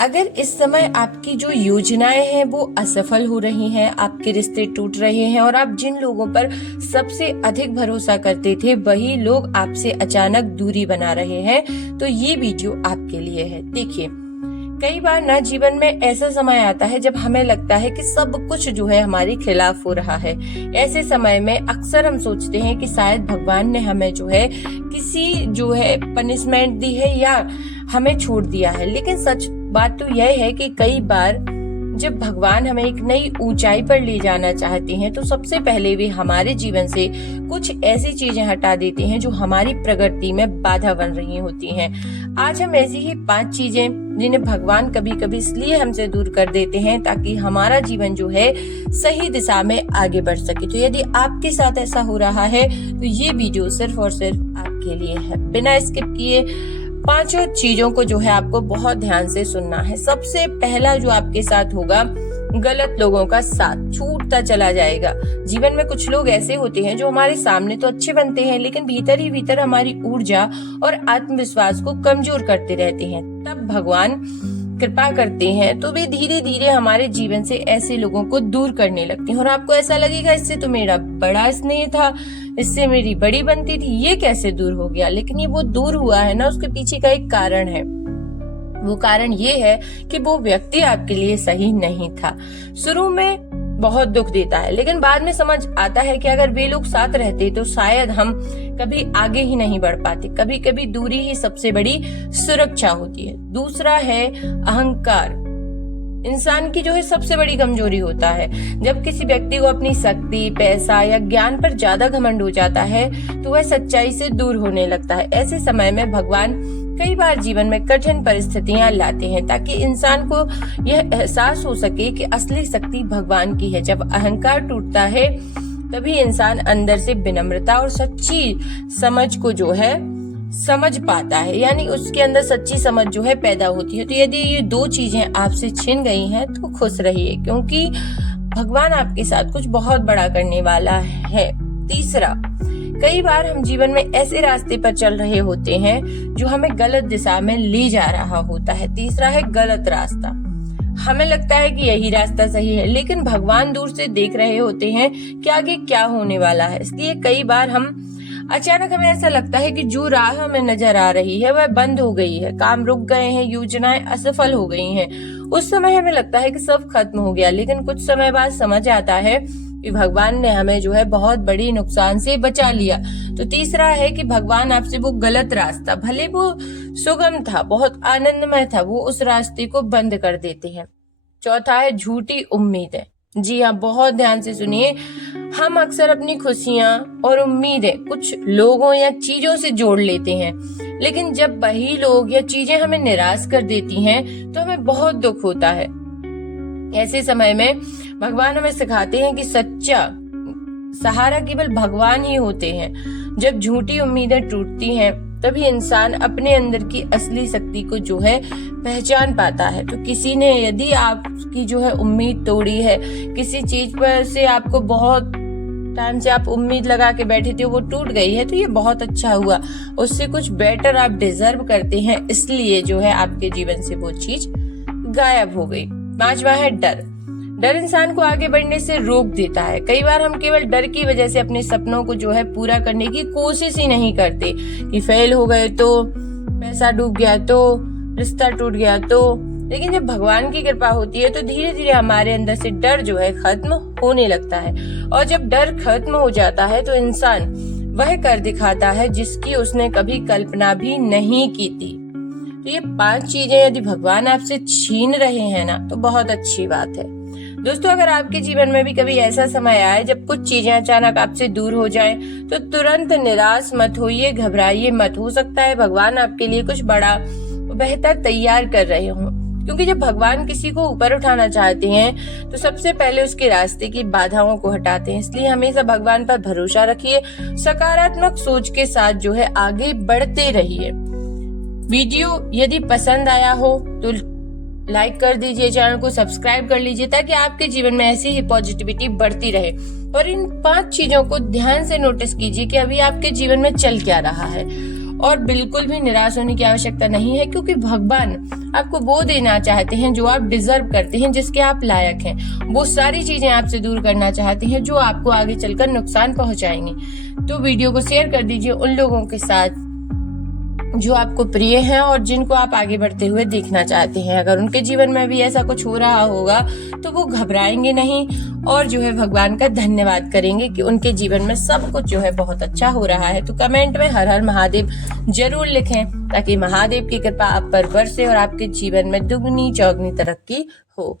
अगर इस समय आपकी जो योजनाएं हैं वो असफल हो रही हैं, आपके रिश्ते टूट रहे हैं और आप जिन लोगों पर सबसे अधिक भरोसा करते थे वही लोग आपसे अचानक दूरी बना रहे हैं, तो ये वीडियो आपके लिए है। देखिए, कई बार ना जीवन में ऐसा समय आता है जब हमें लगता है कि सब कुछ जो है हमारे खिलाफ हो रहा है। ऐसे समय में अक्सर हम सोचते हैं कि शायद भगवान ने हमें जो है किसी जो है पनिशमेंट दी है या हमें छोड़ दिया है। लेकिन सच बात तो यह है कि कई बार जब भगवान हमें एक नई ऊंचाई पर ले जाना चाहते हैं तो सबसे पहले वे हमारे जीवन से कुछ ऐसी चीजें हटा देते हैं जो हमारी प्रगति में बाधा बन रही होती हैं। आज हम ऐसी ही 5 चीजें जिन्हें भगवान कभी कभी इसलिए हमसे दूर कर देते हैं ताकि हमारा जीवन जो है सही दिशा में आगे बढ़ सके। तो यदि आपके साथ ऐसा हो रहा है तो ये वीडियो सिर्फ और सिर्फ आपके लिए है। बिना स्किप किए 5 चीजों को जो है आपको बहुत ध्यान से सुनना है। सबसे पहला जो आपके साथ होगा, गलत लोगों का साथ छूटता चला जाएगा। जीवन में कुछ लोग ऐसे होते हैं जो हमारे सामने तो अच्छे बनते हैं लेकिन भीतर ही भीतर हमारी ऊर्जा और आत्मविश्वास को कमजोर करते रहते हैं। तब भगवान कृपा करते हैं तो वे धीरे धीरे हमारे जीवन से ऐसे लोगों को दूर करने लगते हैं और आपको ऐसा लगेगा इससे तो मेरा बड़ा स्नेह था, इससे मेरी बड़ी बनती थी, ये कैसे दूर हो गया। लेकिन ये वो दूर हुआ है ना, उसके पीछे का एक कारण है। वो कारण ये है कि वो व्यक्ति आपके लिए सही नहीं था। शुरू में बहुत दुख देता है लेकिन बाद में समझ आता है कि अगर वे लोग साथ रहते तो शायद हम कभी आगे ही नहीं बढ़ पाते। कभी कभी दूरी ही सबसे बड़ी सुरक्षा होती है। दूसरा है अहंकार। इंसान की जो है सबसे बड़ी कमजोरी होता है। जब किसी व्यक्ति को अपनी शक्ति, पैसा या ज्ञान पर ज्यादा घमंड हो जाता है तो वह सच्चाई से दूर होने लगता है। ऐसे समय में भगवान कई बार जीवन में कठिन परिस्थितियां लाते हैं ताकि इंसान को यह एहसास हो सके कि असली शक्ति भगवान की है। जब अहंकार टूटता है तभी इंसान अंदर से विनम्रता और सच्ची समझ को जो है समझ पाता है, यानी उसके अंदर सच्ची समझ जो है पैदा होती है। तो यदि ये 2 चीजें आपसे छिन गई हैं तो खुश रहिए क्योंकि भगवान आपके साथ कुछ बहुत बड़ा करने वाला है। तीसरा, कई बार हम जीवन में ऐसे रास्ते पर चल रहे होते हैं जो हमें गलत दिशा में ले जा रहा होता है। तीसरा है गलत रास्ता। हमें लगता है कि यही रास्ता सही है लेकिन भगवान दूर से देख रहे होते हैं कि आगे क्या होने वाला है। इसलिए कई बार अचानक हमें ऐसा लगता है कि जो राह हमें नजर आ रही है वह बंद हो गई है, काम रुक गए हैं, योजनाएं असफल हो गई हैं। उस समय हमें लगता है कि सब खत्म हो गया लेकिन कुछ समय बाद समझ आता है कि भगवान ने हमें जो है बहुत बड़ी नुकसान से बचा लिया। तो तीसरा है कि भगवान आपसे वो गलत रास्ता, भले वो सुगम था, बहुत आनंदमय था, वो उस रास्ते को बंद कर देते हैं। चौथा है झूठी उम्मीदें। जी हाँ, बहुत ध्यान से सुनिए। हम अक्सर अपनी खुशियां और उम्मीदें कुछ लोगों या चीजों से जोड़ लेते हैं लेकिन जब वही लोग या चीजें हमें निराश कर देती हैं तो हमें बहुत दुख होता है। ऐसे समय में भगवान हमें सिखाते हैं कि सच्चा सहारा केवल भगवान ही होते हैं। जब झूठी उम्मीदें टूटती हैं तभी इंसान अपने अंदर की असली शक्ति को जो है पहचान पाता है। तो किसी ने यदि आपकी जो है उम्मीद तोड़ी है, किसी चीज पर से आपको बहुत टाइम से आप उम्मीद लगा के बैठे थे, वो टूट गई है, तो ये बहुत अच्छा हुआ। उससे कुछ बेटर आप डिजर्व करते हैं, इसलिए जो है आपके जीवन से वो चीज गायब हो गई। 5वां है डर। डर इंसान को आगे बढ़ने से रोक देता है। कई बार हम केवल डर की वजह से अपने सपनों को जो है पूरा करने की कोशिश ही नहीं करते कि फेल हो गए तो, पैसा डूब गया तो, रिश्ता टूट गया तो। लेकिन जब भगवान की कृपा होती है तो धीरे धीरे हमारे अंदर से डर जो है खत्म होने लगता है और जब डर खत्म हो जाता है तो इंसान वह कर दिखाता है जिसकी उसने कभी कल्पना भी नहीं की थी। तो ये 5 चीजें यदि भगवान आपसे छीन रहे हैं ना तो बहुत अच्छी बात है। दोस्तों, अगर आपके जीवन में भी कभी ऐसा समय आए जब कुछ चीजें अचानक आपसे दूर हो जाएं, तो तुरंत निराश मत होइए, घबराइए मत। हो सकता है भगवान आपके लिए कुछ बड़ा बेहतर तैयार कर रहे हों, क्योंकि जब भगवान किसी को ऊपर उठाना चाहते हैं तो सबसे पहले उसके रास्ते की बाधाओं को हटाते हैं। इसलिए हमेशा भगवान पर भरोसा रखिए, सकारात्मक सोच के साथ जो है आगे बढ़ते रहिए। वीडियो यदि पसंद आया हो तो लाइक कर दीजिए, चैनल को सब्सक्राइब कर लीजिए ताकि आपके जीवन में ऐसी ही पॉजिटिविटी बढ़ती रहे। और इन 5 चीजों को ध्यान से नोटिस कीजिए कि अभी आपके जीवन में चल क्या रहा है और बिल्कुल भी निराश होने की आवश्यकता नहीं है, क्योंकि भगवान आपको वो देना चाहते हैं जो आप डिजर्व करते हैं, जिसके आप लायक हैं। वो सारी चीजें आपसे दूर करना चाहते हैं जो आपको आगे चलकर नुकसान पहुंचाएंगे। तो वीडियो को शेयर कर दीजिए उन लोगों के साथ जो आपको प्रिय हैं और जिनको आप आगे बढ़ते हुए देखना चाहते हैं। अगर उनके जीवन में भी ऐसा कुछ हो रहा होगा तो वो घबराएंगे नहीं और जो है भगवान का धन्यवाद करेंगे कि उनके जीवन में सब कुछ जो है बहुत अच्छा हो रहा है। तो कमेंट में हर हर महादेव जरूर लिखें, ताकि महादेव की कृपा आप पर बरसे और आपके जीवन में दुगनी चौगनी तरक्की हो।